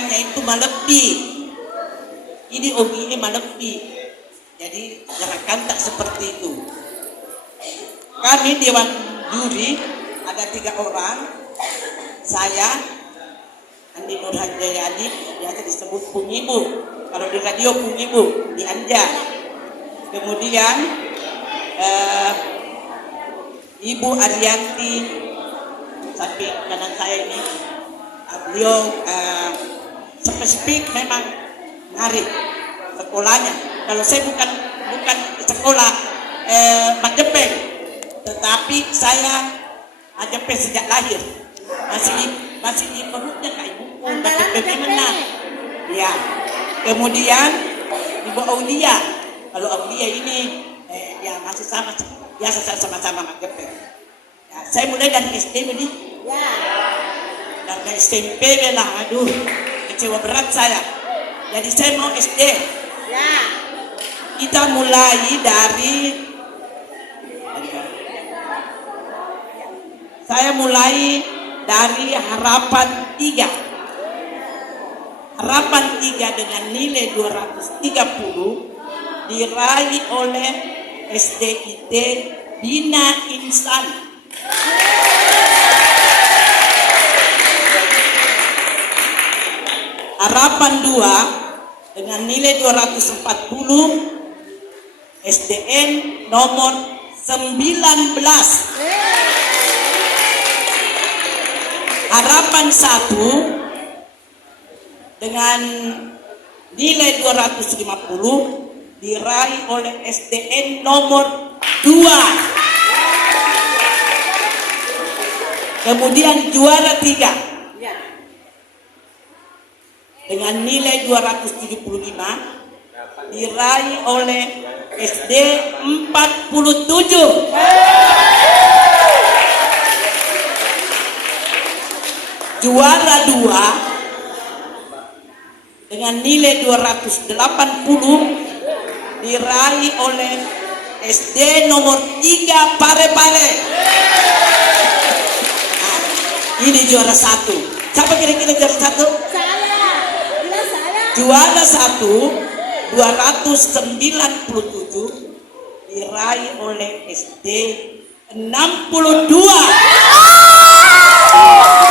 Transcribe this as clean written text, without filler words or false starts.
makannya itu Malepi. Ini OGI Malepi. Jadi gerakan tak seperti itu. Kami Dewan Juri ada 3 orang. Saya Andi Nurhanjayani, biasa disebut Pungibu. Kalau di radio Pungibu di Anja. Kemudian Ibu Arianti samping kanan saya ini, beliau spesifik memang ngarit sekolahnya. Kalau saya bukan sekolah Majapahit, tetapi saya Majapahit sejak lahir, masih di perutnya Kak Ibu. Majapahit menang. Ya. Kemudian Ibu Aulia. Kalau Aulia ini ya masih sama, biasa sama-sama Majapahit. Ya, saya mulai dari SD ini. Ya. Dari SMP lah, aduh, kecewa berat saya. Jadi saya mau SD. Ya. Kita mulai dari Harapan 3. Harapan 3 dengan nilai 230 diraih oleh SDIT Bina Insan. Harapan 2 dengan nilai 240 SDN nomor 19. Harapan 1 dengan nilai 250 diraih oleh SDN nomor 2. Kemudian juara 3 dengan nilai 275 diraih oleh SD 47. Juara 2 dengan nilai 280 diraih oleh SD nomor 3 Parepare. Nah, ini juara 1. Siapa kira-kira juara 1? Juara 1 297 diraih oleh SD 62.